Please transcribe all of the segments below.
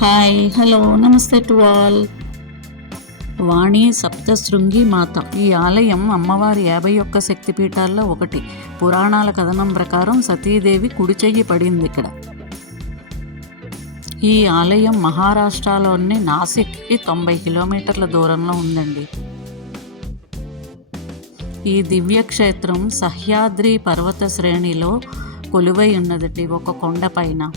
Hi hello నమస్తే to all Vani Saptashrungi Mata. ఈ ఆలయం అమ్మవారి యాభై ఒక్క శక్తిపీఠాల్లో ఒకటి. పురాణాల కథనం ప్రకారం సతీదేవి కుడి చెయ్యి పడింది ఇక్కడ. ఈ ఆలయం మహారాష్ట్రలోని నాసిక్కి తొంభై కిలోమీటర్ల దూరంలో ఉందండి. ఈ దివ్యక్షేత్రం సహ్యాద్రి పర్వత శ్రేణిలో కొలువై ఉన్నదండి ఒక కొండపైన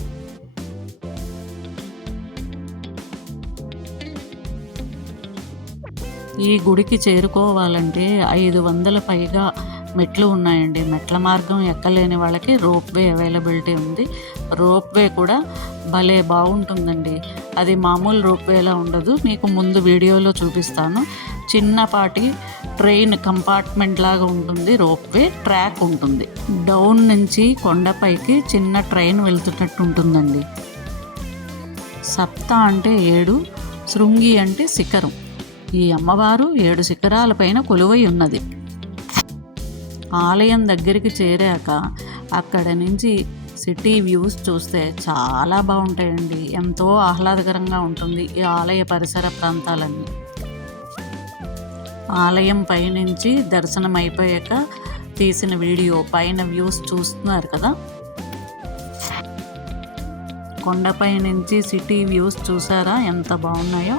ఈ గుడికి చేరుకోవాలంటే ఐదు వందల పైగా మెట్లు ఉన్నాయండి. మెట్ల మార్గం ఎక్కలేని వాళ్ళకి రోప్వే అవైలబిలిటీ ఉంది. రోప్వే కూడా భలే బాగుంటుందండి. అది మామూలు రోప్వేలా ఉండదు. మీకు ముందు వీడియోలో చూపిస్తాను. చిన్నపాటి ట్రైన్ కంపార్ట్మెంట్ లాగా ఉంటుంది. రోప్వే ట్రాక్ ఉంటుంది. డౌన్ నుంచి కొండపైకి చిన్న ట్రైన్ వెళ్తున్నట్టు ఉంటుందండి. సప్త అంటే ఏడు శృంగి అంటే శిఖరం. ఈ అమ్మవారు ఏడు శిఖరాలపైన కొలువై ఉన్నది. ఆలయం దగ్గరికి చేరాక అక్కడ నుంచి సిటీ వ్యూస్ చూస్తే చాలా బాగుంటాయండి. ఎంతో ఆహ్లాదకరంగా ఉంటుంది ఈ ఆలయ పరిసర ప్రాంతాలన్నీ. ఆలయం పైనుంచి దర్శనం అయిపోయాక తీసిన వీడియో పైన వ్యూస్ చూస్తున్నారు కదా? కొండపై నుంచి సిటీ వ్యూస్ చూసారా? ఎంత బాగున్నాయో?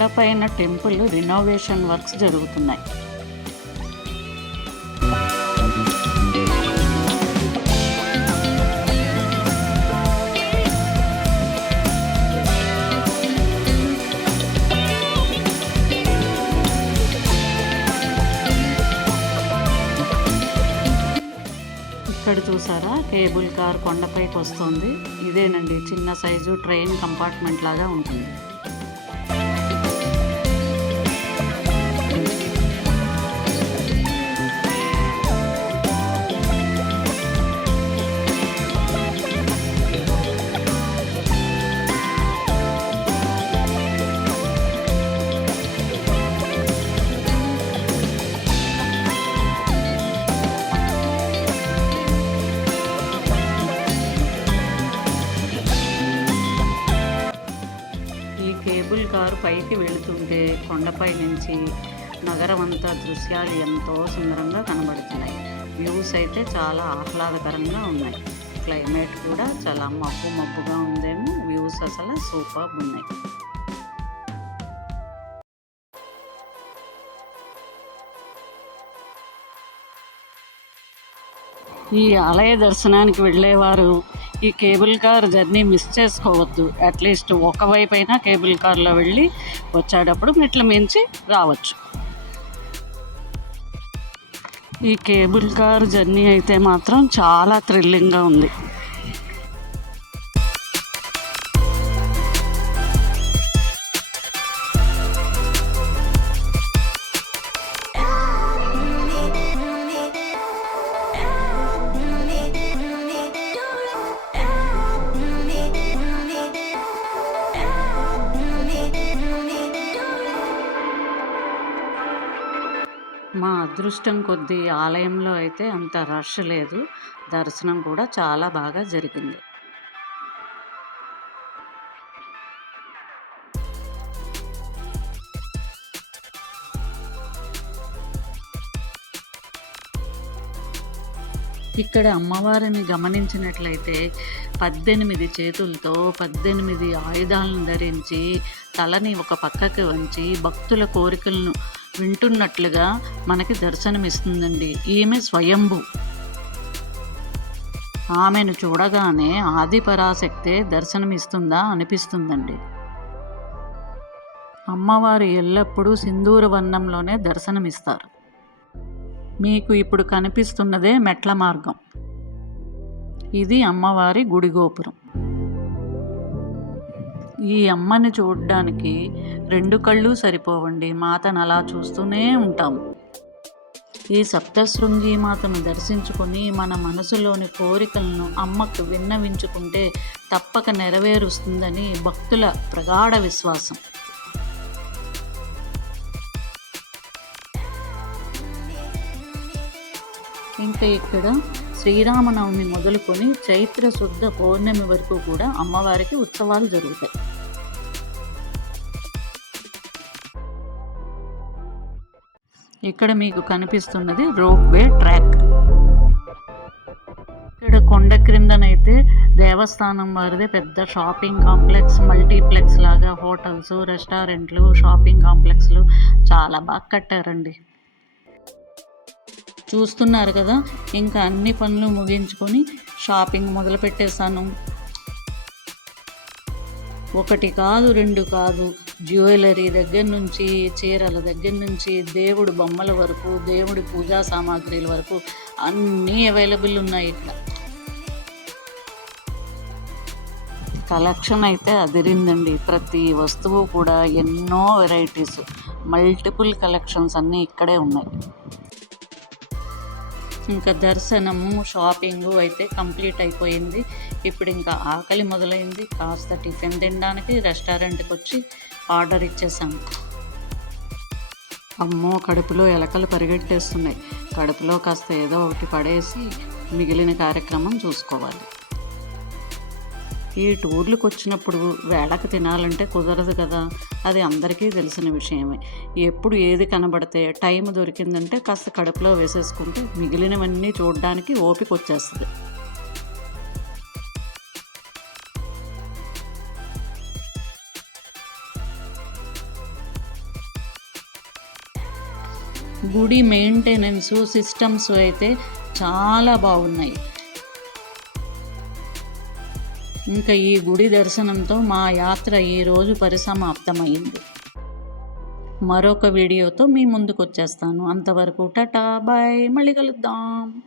కొండపైన టెంపుల్ రినోవేషన్ వర్క్స్ జరుగుతున్నాయి. ఇక్కడ చూసారా? కేబుల్ కార్ కొండపైకి వస్తుంది. ఇదేనండి చిన్న సైజు ట్రైన్ కంపార్ట్మెంట్ లాగా ఉంటుంది. కారు పైకి వెళుతుంటే కొండపై నుంచి నగరం అంతా దృశ్యాలు ఎంతో సుందరంగా కనబడుతున్నాయి. వ్యూస్ అయితే చాలా ఆహ్లాదకరంగా ఉన్నాయి. క్లైమేట్ కూడా చాలా మబ్బు మబ్బుగా ఉందేమో. వ్యూస్ అసలు సూపర్ ఉన్నాయి. ఈ ఆలయ దర్శనానికి వెళ్ళేవారు ఈ కేబుల్ కార్ జర్నీ మిస్ చేసుకోవద్దు. అట్లీస్ట్ ఒకవైపు అయినా కేబుల్ కార్లో వెళ్ళి వచ్చేటప్పుడు మెట్ల మించి రావచ్చు. ఈ కేబుల్ కార్ జర్నీ అయితే మాత్రం చాలా థ్రిల్లింగ్గా ఉంది. మా అదృష్టం కొద్దీ ఆలయంలో అయితే అంత రష్ లేదు. దర్శనం కూడా చాలా బాగా జరిగింది. ఇక్కడ అమ్మవారిని గమనించినట్లయితే పద్దెనిమిది చేతులతో పద్దెనిమిది ఆయుధాలను ధరించి తలని ఒక పక్కకి వంచి భక్తుల కోరికలను వింటున్నట్లుగా మనకి దర్శనమిస్తుందండి. ఈమె స్వయంభు. ఆమెను చూడగానే ఆదిపరాశక్తే దర్శనమిస్తుందా అనిపిస్తుందండి. అమ్మవారు ఎల్లప్పుడూ సింధూర వర్ణంలోనే దర్శనమిస్తారు. మీకు ఇప్పుడు కనిపిస్తున్నదే మెట్ల మార్గం. ఇది అమ్మవారి గుడి గోపురం ఈ అమ్మని చూడడానికి రెండు కళ్ళు సరిపోవండి. మాతను అలా చూస్తూనే ఉంటాం. ఈ సప్తశృంగి మాతను దర్శించుకొని మన మనసులోని కోరికలను అమ్మకు విన్నవించుకుంటే తప్పక నెరవేరుస్తుందని భక్తుల ప్రగాఢ విశ్వాసం. ఇంకా ఇక్కడ శ్రీరామనవమి మొదలుకొని చైత్ర శుద్ధ పౌర్ణమి వరకు కూడా అమ్మవారికి ఉత్సవాలు జరుగుతాయి. ఇక్కడ మీకు కనిపిస్తున్నది రోప్ వే ట్రాక్. ఇక్కడ కొండ క్రిందనైతే దేవస్థానం వారిదే పెద్ద షాపింగ్ కాంప్లెక్స్ మల్టీప్లెక్స్ లాగా హోటల్స్ రెస్టారెంట్లు షాపింగ్ కాంప్లెక్స్లు చాలా బాగా కట్టారండి. చూస్తున్నారు కదా ఇంకా అన్ని పనులు ముగించుకొని షాపింగ్ మొదలు పెట్టేశాను ఒకటి కాదు రెండు కాదు. జ్యువెలరీ దగ్గర నుంచి చీరల దగ్గర నుంచి దేవుడు బొమ్మల వరకు దేవుడి పూజా సామాగ్రీల వరకు అన్నీ అవైలబుల్ ఉన్నాయి ఇక్కడ. కలెక్షన్ అయితే అదిరిందండి. ప్రతి వస్తువు కూడా ఎన్నో వెరైటీస్ మల్టిపుల్ కలెక్షన్స్ అన్నీ ఇక్కడే ఉన్నాయి. ఇంకా దర్శనము షాపింగు అయితే కంప్లీట్ అయిపోయింది. ఇప్పుడు ఇంకా ఆకలి మొదలైంది. కాస్త టిఫిన్ తినడానికి రెస్టారెంట్కి వచ్చి ఆర్డర్ ఇచ్చేసాము అమ్మో కడుపులో ఎలకలు పరిగెట్టేస్తున్నాయి. కడుపులో కాస్త ఏదో ఒకటి పడేసి మిగిలిన కార్యక్రమం చూసుకోవాలి. ఈ టూర్లకు వచ్చినప్పుడు వేళకు తినాలంటే కుదరదు కదా అది అందరికీ తెలిసిన విషయమే. ఎప్పుడు ఏది కనబడితే టైం దొరికిందంటే కాస్త కడుపులో వేసేసుకుంటే మిగిలినవన్నీ చూడడానికి ఓపిక వచ్చేస్తుంది గుడి మెయింటెనెన్స్ సిస్టమ్స్ అయితే చాలా బాగున్నాయి. ఇంకా ఈ గుడి దర్శనంతో మా యాత్ర ఈరోజు పరిసమాప్తమైంది. మరొక వీడియోతో మీ ముందుకు వచ్చేస్తాను అంతవరకు టటా బాయ్. మళ్ళీ కలుద్దాం.